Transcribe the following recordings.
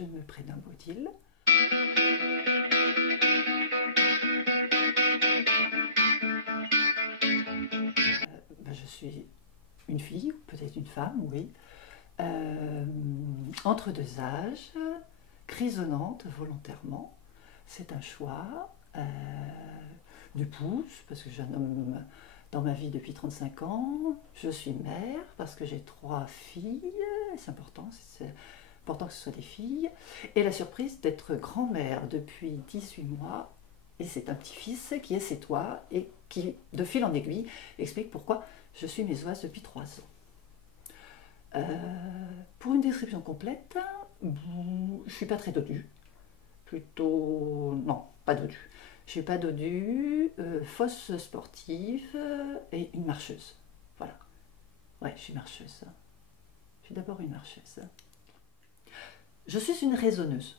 je me prénomme Odile. Je suis une fille, peut-être une femme, oui, entre deux âges, grisonnante volontairement. C'est un choix d'épouse, parce que j'ai un homme dans ma vie depuis 35 ans. Je suis mère, parce que j'ai 3 filles, c'est important que ce soit des filles. Et la surprise d'être grand-mère depuis 18 mois, et c'est un petit-fils qui est sétois et qui, de fil en aiguille, explique pourquoi je suis mésoise depuis 3 ans. Pour une description complète, je ne suis pas très dodue. Plutôt... non, pas dodue. Je ne suis pas dodue, fausse sportive et une marcheuse. Voilà. Ouais, je suis marcheuse. Je suis d'abord une marcheuse. Je suis une raisonneuse.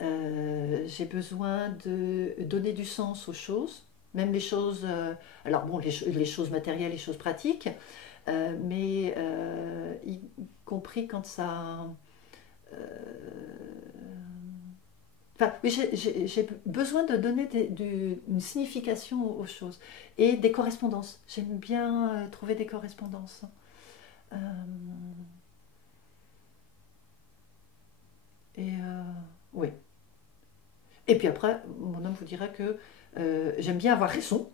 J'ai besoin de donner du sens aux choses, même les choses, alors bon, les choses matérielles, les choses pratiques, mais y compris quand ça... Enfin, oui, j'ai besoin de donner une signification aux choses et des correspondances. J'aime bien trouver des correspondances. Euh, oui. Et puis après, mon homme vous dira que j'aime bien avoir raison.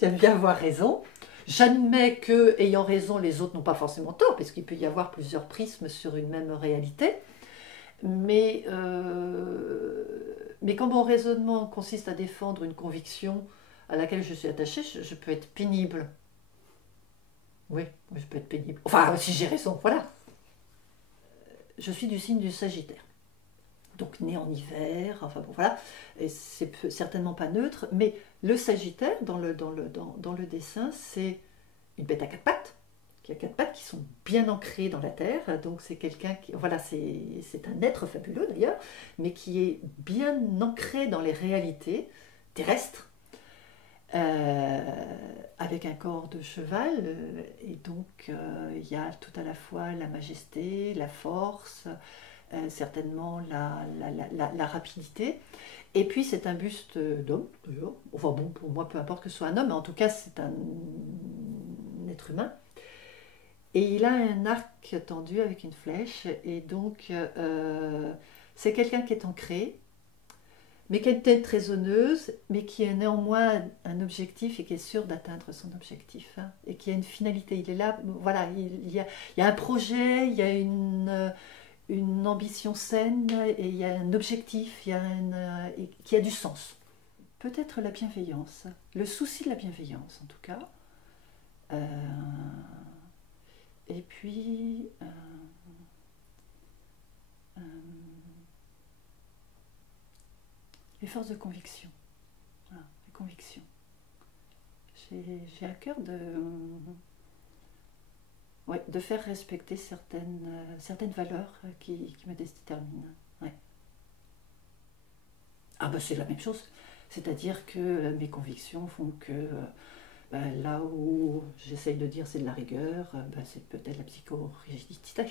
J'aime bien avoir raison. J'admets que, ayant raison, les autres n'ont pas forcément tort, parce qu'il peut y avoir plusieurs prismes sur une même réalité. Mais quand mon raisonnement consiste à défendre une conviction à laquelle je suis attachée, je peux être pénible. Oui, je peux être pénible. Enfin, si j'ai raison, voilà. Je suis du signe du Sagittaire. Donc né en hiver, enfin bon voilà, et c'est certainement pas neutre, mais le Sagittaire dans le dessin, c'est une bête à 4 pattes, qui a 4 pattes qui sont bien ancrées dans la terre, donc c'est quelqu'un qui, voilà, c'est un être fabuleux d'ailleurs, mais qui est bien ancré dans les réalités terrestres, avec un corps de cheval, et donc il y a tout à la fois la majesté, la force, certainement la rapidité. Et puis c'est un buste d'homme, d'ailleurs. Enfin bon, pour moi, peu importe que ce soit un homme, mais en tout cas, c'est un être humain. Et il a un arc tendu avec une flèche, et donc c'est quelqu'un qui est ancré, mais qui est une tête raisonneuse, mais qui a néanmoins un objectif et qui est sûr d'atteindre son objectif, hein, et qui a une finalité. Il est là, voilà, il y a un projet, il y a une ambition saine, et il y a un objectif, qui a du sens. Peut-être la bienveillance, le souci de la bienveillance en tout cas. Et puis les forces de conviction. Voilà, les convictions. J'ai à cœur de faire respecter certaines valeurs qui me déterminent. Ouais. Ah ben c'est la même chose. C'est-à-dire que mes convictions font que là où j'essaye de dire c'est de la rigueur, c'est peut-être la psychorigidité.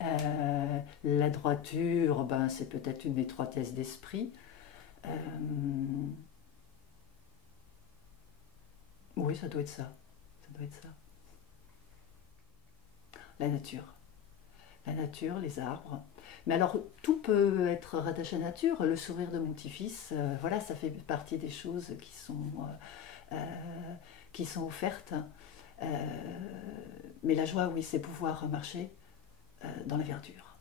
La droiture, c'est peut-être une étroitesse d'esprit. Oui, ça doit être ça. Ça doit être ça. La nature. La nature, les arbres. Mais alors, tout peut être rattaché à la nature. Le sourire de mon petit-fils, voilà, ça fait partie des choses qui sont offertes. Mais la joie, oui, c'est pouvoir marcher dans la verdure.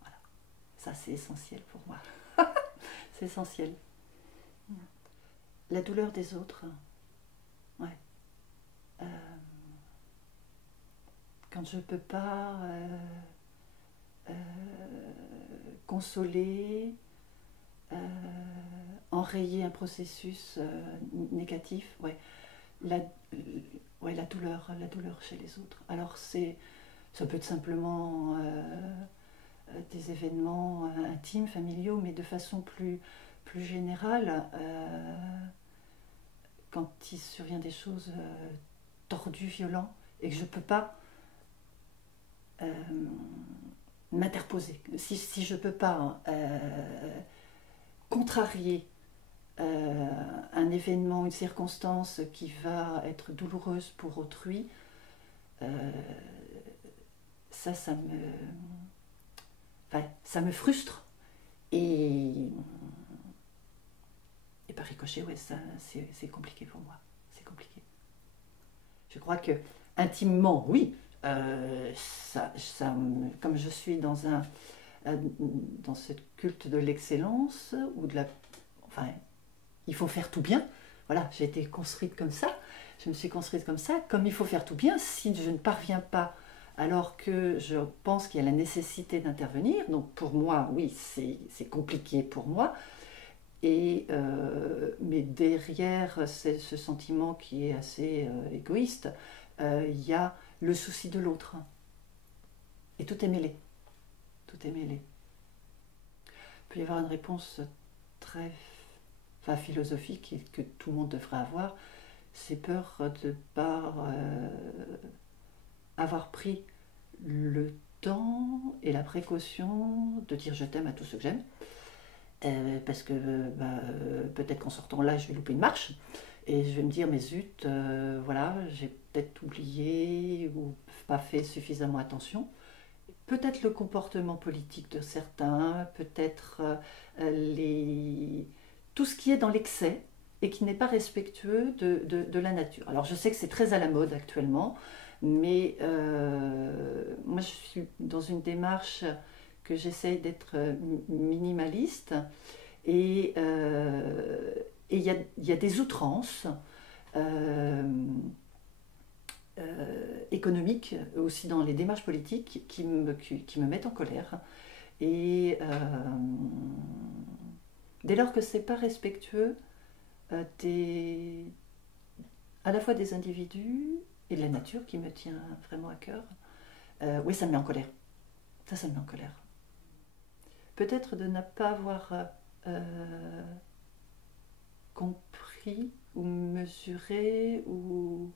Voilà. Ça, c'est essentiel pour moi. C'est essentiel. La douleur des autres. Ouais. Quand je ne peux pas consoler, enrayer un processus négatif, la douleur chez les autres. Alors ça peut être simplement des événements intimes, familiaux, mais de façon plus générale, quand il survient des choses tordues, violentes, et que je ne peux pas m'interposer. Si je ne peux pas contrarier un événement, une circonstance qui va être douloureuse pour autrui, ça me frustre. Et par ricochet, ouais, ça, c'est compliqué pour moi. C'est compliqué. Je crois que, intimement, oui, comme je suis dans ce culte de l'excellence, ou enfin, il faut faire tout bien. Voilà, j'ai été construite comme ça. Je me suis construite comme ça. Comme il faut faire tout bien, si je ne parviens pas alors que je pense qu'il y a la nécessité d'intervenir, donc pour moi, oui, c'est compliqué pour moi. Mais derrière ce sentiment qui est assez égoïste, il y a le souci de l'autre. Et tout est mêlé. Tout est mêlé. Il peut y avoir une réponse très philosophique et que tout le monde devrait avoir. C'est peur de ne pas avoir pris le temps et la précaution de dire je t'aime à tous ceux que j'aime. Parce que peut-être qu'en sortant là, je vais louper une marche et je vais me dire mais zut, voilà, j'ai peut-être oublié ou pas fait suffisamment attention. Peut-être le comportement politique de certains, peut-être tout ce qui est dans l'excès et qui n'est pas respectueux de la nature. Alors je sais que c'est très à la mode actuellement, mais moi je suis dans une démarche que j'essaye d'être minimaliste et il y a des outrances économiques aussi dans les démarches politiques qui me mettent en colère. Et dès lors que c'est pas respectueux à la fois des individus et de la nature qui me tient vraiment à cœur, oui, ça me met en colère. Ça me met en colère. Peut-être de ne pas avoir compris ou mesuré ou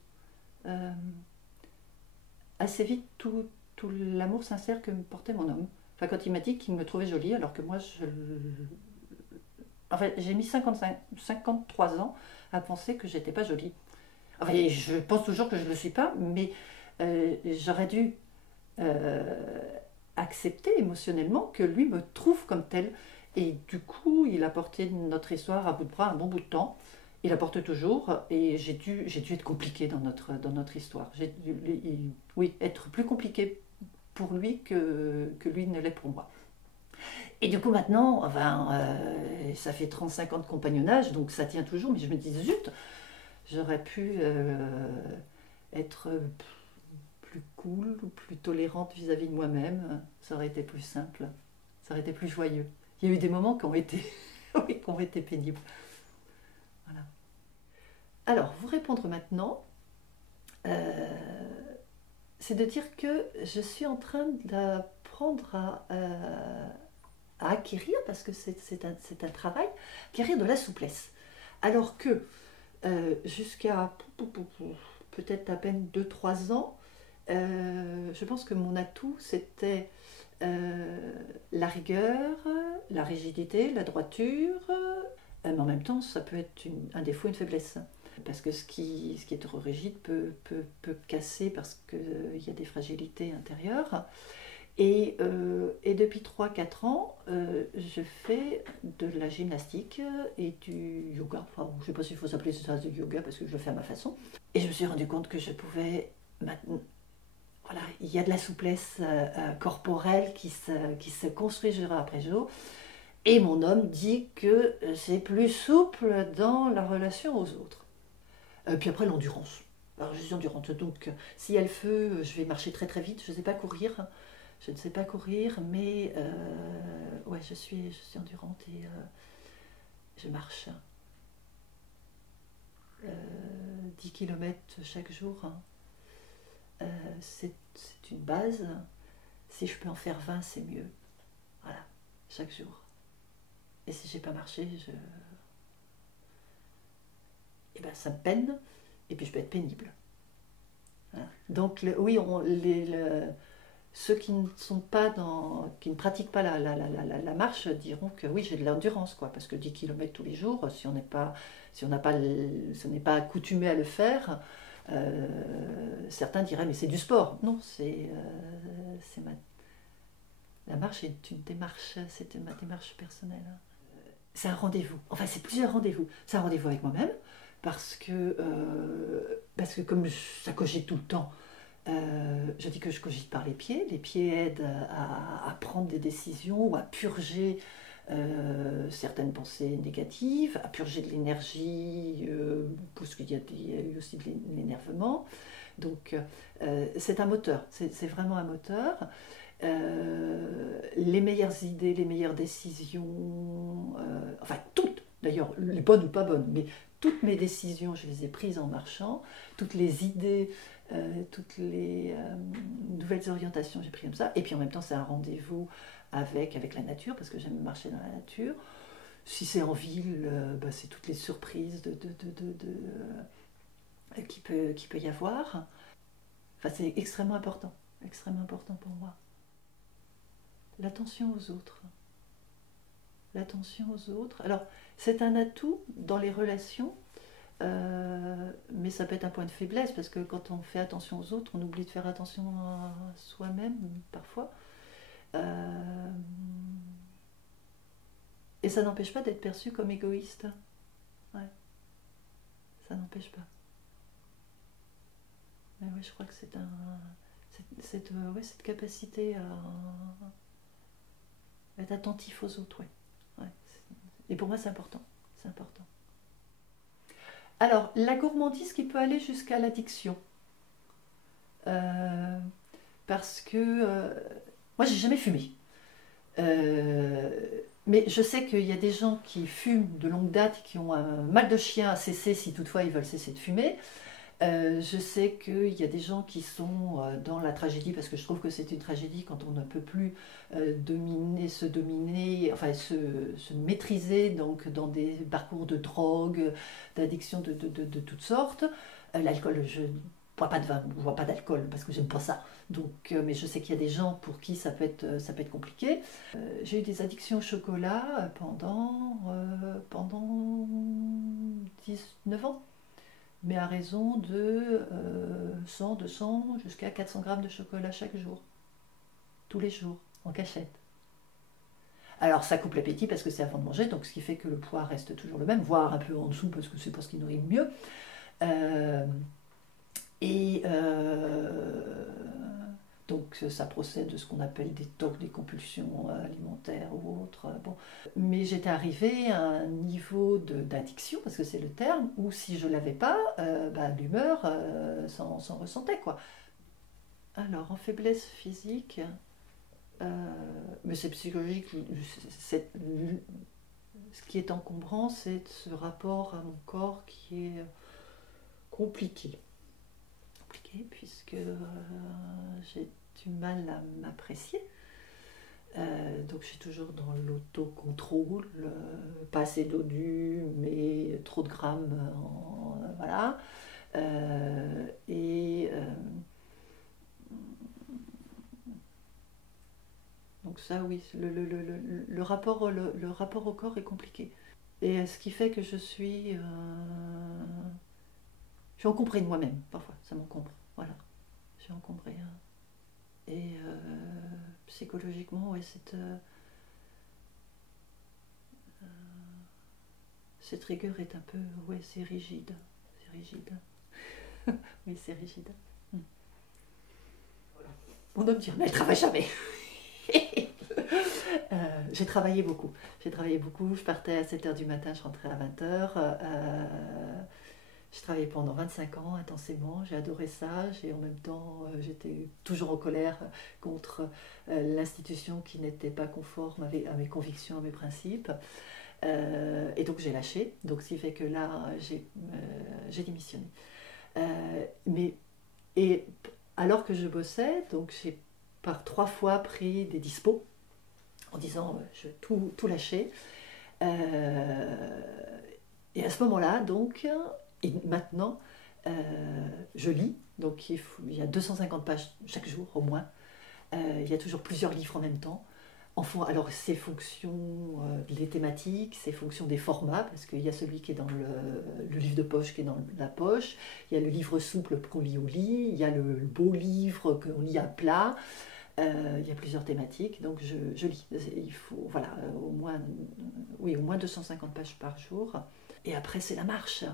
assez vite tout l'amour sincère que me portait mon homme. Enfin, quand il m'a dit qu'il me trouvait jolie, alors que moi, enfin, j'ai mis 53 ans à penser que j'étais pas jolie. Enfin, je pense toujours que je ne le suis pas, mais j'aurais dû accepter émotionnellement que lui me trouve comme telle. Et du coup, il a porté notre histoire à bout de bras un bon bout de temps. Il la porte toujours et j'ai dû être compliquée dans notre histoire. J'ai dû, oui, être plus compliquée pour lui que lui ne l'est pour moi. Et du coup maintenant, enfin, ça fait 35 ans de compagnonnage, donc ça tient toujours, mais je me dis, zut, j'aurais pu être plus cool ou plus tolérante vis-à-vis de moi-même. Ça aurait été plus simple, ça aurait été plus joyeux. Il y a eu des moments qui ont été, oui, qui ont été pénibles. Voilà. Alors, vous répondre maintenant, c'est de dire que je suis en train d'apprendre à acquérir, parce que c'est un travail, acquérir de la souplesse. Alors que jusqu'à peut-être à peine 2-3 ans, je pense que mon atout, c'était la rigueur, la rigidité, la droiture, mais en même temps, ça peut être un défaut, une faiblesse. Parce que ce qui est trop rigide peut casser parce qu'il y a des fragilités intérieures. Et depuis 3-4 ans, je fais de la gymnastique et du yoga. Enfin, je ne sais pas s'il faut s'appeler ça du yoga parce que je le fais à ma façon. Et je me suis rendu compte que je pouvais... Voilà, il y a de la souplesse corporelle qui se construit jour après jour. Et mon homme dit que c'est plus souple dans la relation aux autres. Puis après, l'endurance. Alors, je suis endurante, donc s'il y a le feu, je vais marcher très très vite. Je ne sais pas courir. Je ne sais pas courir, mais ouais, je suis endurante et je marche 10 km chaque jour. C'est une base. Si je peux en faire 20, c'est mieux. Voilà, chaque jour. Et si j'ai pas marché, eh ben, ça me peine, et puis je peux être pénible. Voilà. Donc oui, Ceux qui ne sont pas qui ne pratiquent pas la marche diront que oui, j'ai de l'endurance, quoi, parce que 10 km tous les jours, si on n'est pas, si on n'a pas, si on n'est pas accoutumé à le faire, certains diraient mais c'est du sport. Non, la marche est une démarche, c'est ma démarche personnelle. C'est un rendez-vous. Enfin, c'est plusieurs rendez-vous. C'est un rendez-vous avec moi-même parce que comme ça cogite tout le temps. Je dis que je cogite par les pieds. Les pieds aident à prendre des décisions ou à purger certaines pensées négatives, à purger de l'énergie, parce qu'il y a eu aussi de l'énervement. Donc c'est un moteur, c'est vraiment un moteur. Les meilleures idées, les meilleures décisions, enfin toutes, d'ailleurs, les bonnes ou pas bonnes, mais toutes mes décisions, je les ai prises en marchant, toutes les idées, toutes les nouvelles orientations, j'ai pris comme ça. Et puis en même temps, c'est un rendez-vous avec la nature, parce que j'aime marcher dans la nature. Si c'est en ville, c'est toutes les surprises qu'il peut y avoir. Enfin, c'est extrêmement important pour moi. L'attention aux autres. L'attention aux autres. Alors, c'est un atout dans les relations, mais ça peut être un point de faiblesse, parce que quand on fait attention aux autres, on oublie de faire attention à soi-même, parfois. Et ça n'empêche pas d'être perçu comme égoïste. Ouais. Ça n'empêche pas. Mais ouais, je crois que c'est cette capacité à être attentif aux autres, ouais. Ouais. Et pour moi, c'est important. C'est important. Alors, la gourmandise qui peut aller jusqu'à l'addiction. Parce que moi, j'ai jamais fumé. Mais je sais qu'il y a des gens qui fument de longue date, qui ont un mal de chien à cesser si toutefois ils veulent cesser de fumer. Je sais qu'il y a des gens qui sont dans la tragédie, parce que je trouve que c'est une tragédie quand on ne peut plus se dominer, enfin se maîtriser donc dans des parcours de drogue, d'addiction de toutes sortes. L'alcool, je ne bois pas de vin, je ne bois pas d'alcool parce que j'aime pas ça. Donc, mais je sais qu'il y a des gens pour qui ça peut être compliqué. J'ai eu des addictions au chocolat pendant 19 ans, mais à raison de 100, 200, jusqu'à 400 grammes de chocolat chaque jour, tous les jours, en cachette. Alors ça coupe l'appétit parce que c'est avant de manger, donc ce qui fait que le poids reste toujours le même, voire un peu en dessous parce que c'est pas ce qui nourrit le mieux. Donc ça procède de ce qu'on appelle des compulsions alimentaires ou autres. Bon. Mais j'étais arrivée à un niveau d'addiction, parce que c'est le terme, où si je ne l'avais pas, l'humeur s'en ressentait, quoi. Alors, en faiblesse physique, mais c'est psychologique, ce qui est encombrant, c'est ce rapport à mon corps qui est compliqué. Puisque j'ai du mal à m'apprécier. Donc je suis toujours dans l'autocontrôle, pas assez d'ODU, mais trop de grammes, voilà. Donc ça, oui, le rapport au corps est compliqué. Et ce qui fait que je suis encombrée de moi-même, parfois, ça m'encombre. Voilà, je suis encombrée. Et psychologiquement, ouais, cette rigueur est un peu, ouais, c'est rigide. C'est rigide. Oui, c'est rigide. Mon homme dit, mais elle ne travaille jamais. J'ai travaillé beaucoup. Je partais à 7h du matin, je rentrais à 20h. Je travaillais pendant 25 ans intensément, j'ai adoré ça, et en même temps j'étais toujours en colère contre l'institution qui n'était pas conforme à mes convictions, à mes principes. Et donc j'ai lâché, donc ce qui fait que là j'ai démissionné. Et alors que je bossais, donc j'ai par 3 fois pris des dispos en disant je vais tout lâcher. Et à ce moment-là, donc, et maintenant, je lis, donc il y a 250 pages chaque jour au moins. Il y a toujours plusieurs livres en même temps. Alors, c'est fonction des thématiques, c'est fonction des formats, parce qu'il y a celui qui est dans le livre de poche qui est dans la poche, il y a le livre souple qu'on lit au lit, il y a le beau livre qu'on lit à plat. Il y a plusieurs thématiques, donc je lis. Il faut, voilà, au moins 250 pages par jour. Et après, c'est la marche.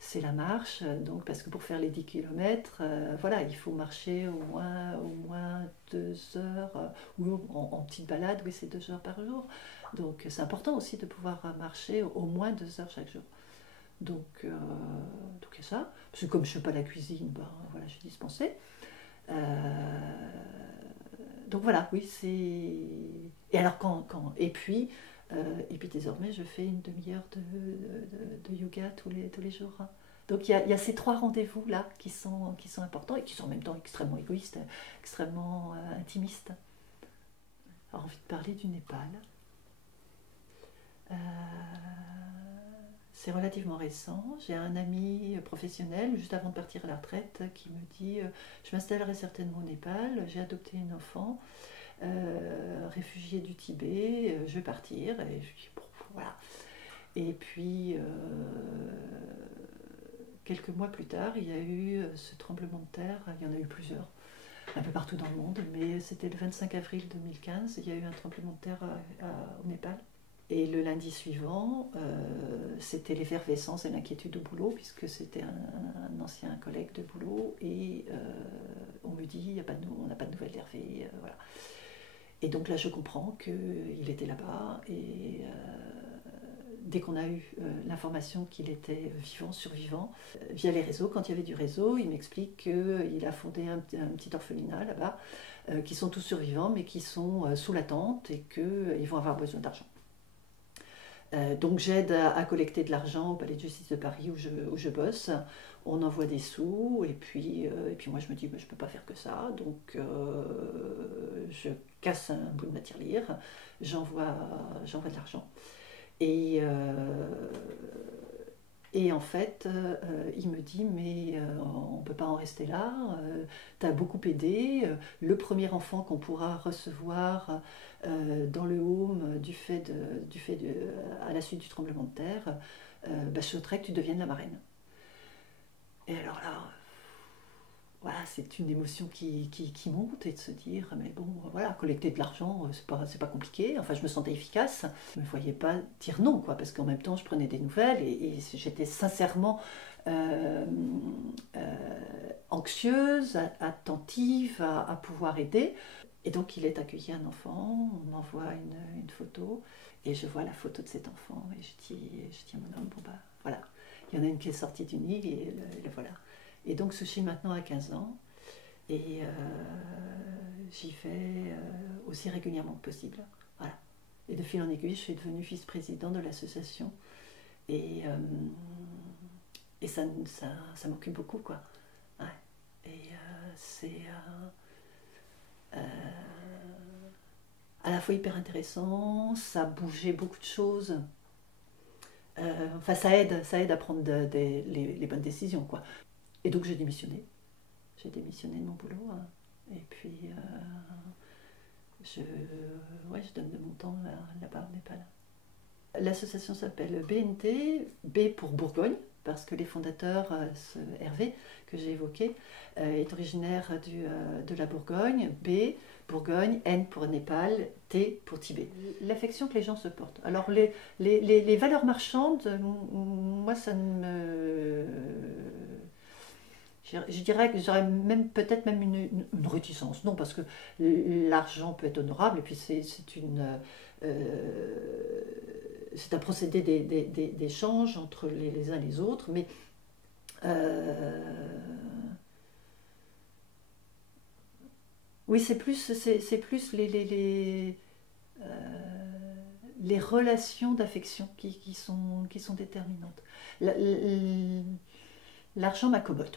C'est la marche, donc, parce que pour faire les 10 km, voilà, il faut marcher au moins 2 heures, ou en petite balade, oui, c'est 2 heures par jour. Donc, c'est important aussi de pouvoir marcher au moins 2 heures chaque jour. Donc il y a ça. Parce que comme je ne fais pas la cuisine, ben, voilà, j'ai dispensé. Donc voilà, oui, c'est... Et alors Et puis désormais, je fais une demi-heure de yoga tous les jours. Donc il y a ces 3 rendez-vous-là qui sont importants et qui sont en même temps extrêmement égoïstes, extrêmement intimistes. Alors, envie de parler du Népal. C'est relativement récent. J'ai un ami professionnel, juste avant de partir à la retraite, qui me dit je m'installerai certainement au Népal, j'ai adopté une enfant, réfugiée du Tibet, je vais partir. Et je dis bon, voilà. Et puis, quelques mois plus tard, il y a eu ce tremblement de terre, il y en a eu plusieurs, un peu partout dans le monde, mais c'était le 25 avril 2015, il y a eu un tremblement de terre au Népal. Et le lundi suivant, c'était l'effervescence et l'inquiétude au boulot, puisque c'était un ancien collègue de boulot, et on me dit, on n'a pas de nouvelles d'Hervé, voilà. Et donc là, je comprends qu'il était là-bas, et dès qu'on a eu l'information qu'il était vivant, survivant, via les réseaux, quand il y avait du réseau, il m'explique qu'il a fondé un petit orphelinat là-bas, qui sont tous survivants, mais qui sont sous la tente, et qu'ils vont avoir besoin d'argent. Donc j'aide à collecter de l'argent au Palais de Justice de Paris où je bosse. On envoie des sous et puis moi je me dis je ne peux pas faire que ça. Donc je casse un bout de matière lire, j'envoie de l'argent. Et en fait, il me dit mais on ne peut pas en rester là, tu as beaucoup aidé, le premier enfant qu'on pourra recevoir dans le home à la suite du tremblement de terre, je souhaiterais que tu deviennes la marraine. Et alors là, voilà, c'est une émotion qui monte, et de se dire mais bon, voilà, collecter de l'argent, c'est pas compliqué. Enfin, je me sentais efficace. Je ne me voyais pas dire non, quoi, parce qu'en même temps, je prenais des nouvelles et j'étais sincèrement anxieuse, attentive à pouvoir aider. Et donc, il est accueilli un enfant, on m'envoie une photo, et je vois la photo de cet enfant, et je dis à mon homme, bon bah voilà, il y en a une qui est sortie du nid, et le voilà. Et donc Sushi maintenant a 15 ans, et j'y vais aussi régulièrement que possible. Voilà. Et de fil en aiguille, je suis devenue vice-présidente de l'association, et ça m'occupe beaucoup, quoi. Ouais. Et c'est à la fois hyper intéressant, ça a bougé beaucoup de choses. Enfin, ça aide à prendre les bonnes décisions, quoi. Et donc j'ai démissionné. J'ai démissionné de mon boulot. Et puis, je donne de mon temps là-bas au Népal. L'association s'appelle BNT, B pour Bourgogne, parce que les fondateurs, Hervé, que j'ai évoqué, est originaire de la Bourgogne. B, Bourgogne, N pour Népal, T pour Tibet. L'affection que les gens se portent. Alors les valeurs marchandes, moi ça ne me... Je dirais que j'aurais peut-être même une réticence. Non, parce que l'argent peut être honorable, et puis c'est un procédé d'échange entre les uns et les autres, mais oui, c'est plus les relations d'affection qui sont déterminantes. L'argent m'accommode.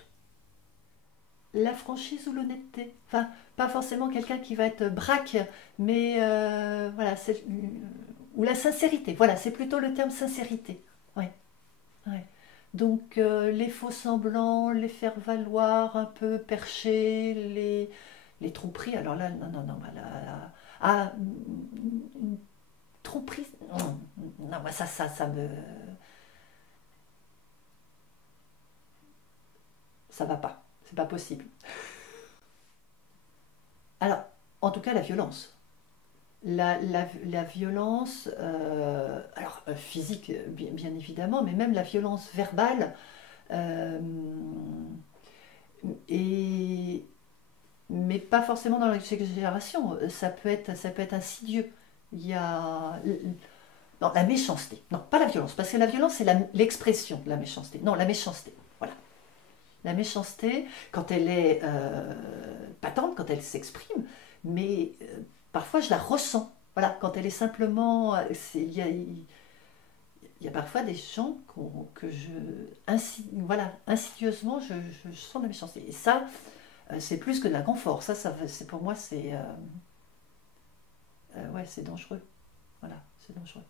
La franchise ou l'honnêteté. Enfin, pas forcément quelqu'un qui va être braque, mais voilà, ou la sincérité. Voilà, c'est plutôt le terme sincérité. Ouais, ouais. Donc les faux semblants, les faire valoir un peu perchés, Les tromperies, alors là, non, non, non, ah, une tromperie, non, non, moi, ça va pas, c'est pas possible. Alors, en tout cas, la violence. La violence, alors physique bien évidemment, mais même la violence verbale, euh, et, mais pas forcément dans l'exagération, ça peut être insidieux. Il y a non, la méchanceté, non, pas la violence, parce que la violence c'est l'expression de la méchanceté. Non, la méchanceté, voilà. La méchanceté, quand elle est patente, quand elle s'exprime, mais parfois je la ressens. Voilà, quand elle est simplement. Il y a parfois des gens que voilà, insidieusement, je sens de la méchanceté. Et ça, c'est plus que de l'inconfort. Pour moi, ouais, c'est dangereux. Voilà, c'est dangereux.